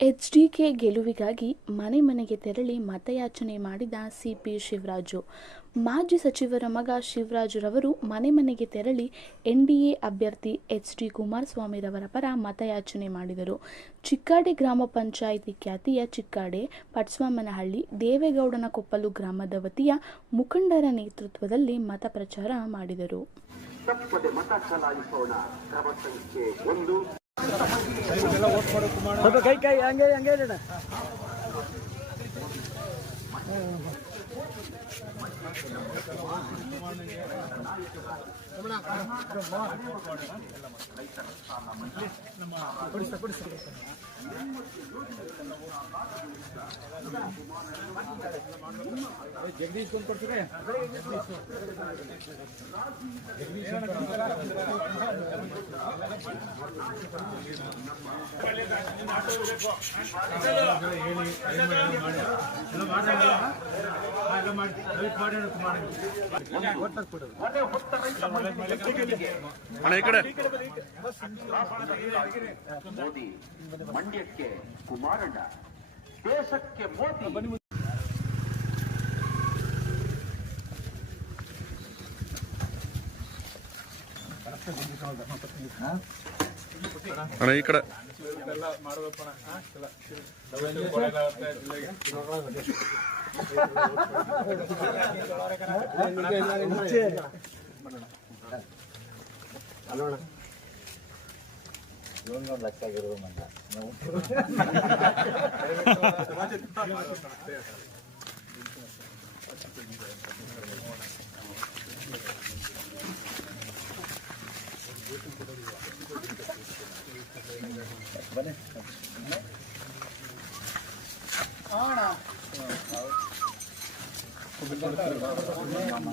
HDK ಗೆಲುವಿಗಾಗಿ ಮನೆ ಮನೆಗೆ ತೆರಳಿ ಮತಯಾಚನೆ ಮಾಡಿದ ಸಿಪಿ ಶಿವರಾಜು. ಮಾಜಿ ಸಚಿವರ ಮಗ ಶಿವರಾಜುರವರು ಮನೆ ಮನೆಗೆ ತೆರಳಿ ಎನ್ಡಿಎ ಅಭ್ಯರ್ಥಿ ಎಚ್ ಡಿ ಕುಮಾರಸ್ವಾಮಿರವರ ಪರ ಮತಯಾಚನೆ ಮಾಡಿದರು. ಚಿಕ್ಕಾಡೆ ಗ್ರಾಮ ಪಂಚಾಯಿತಿ ಖ್ಯಾತಿಯ ಚಿಕ್ಕಾಡೆ, ಪಟ್ಸ್ವಾಮನಹಳ್ಳಿ, ದೇವೇಗೌಡನ ಕೊಪ್ಪಲು ಗ್ರಾಮದ ವತಿಯ ಮುಖಂಡರ ನೇತೃತ್ವದಲ್ಲಿ ಮತ ಪ್ರಚಾರ ಮಾಡಿದರು. ಸ್ವಲ್ಪ ಕೈ ಕೈ ಹಂಗೆ ಹಂಗೆ ಇಡೋಣ. ಮನೆ ಹೊತ್ತ ರೈತ ಮಹಿಳೆಯರಿಗೆ ಮೋದಿ ಮಂಡ್ಯಕ್ಕೆ ಕುಮಾರಣ್ಣ ದೇಶಕ್ಕೆ ಮೋದಿ. ಅಣ್ಣ ಈ ಕಡೆ. ಏಳ್ನೂರು ಲಕ್ಷ ಆಗಿರೋದು ಮಂದ Ah, no.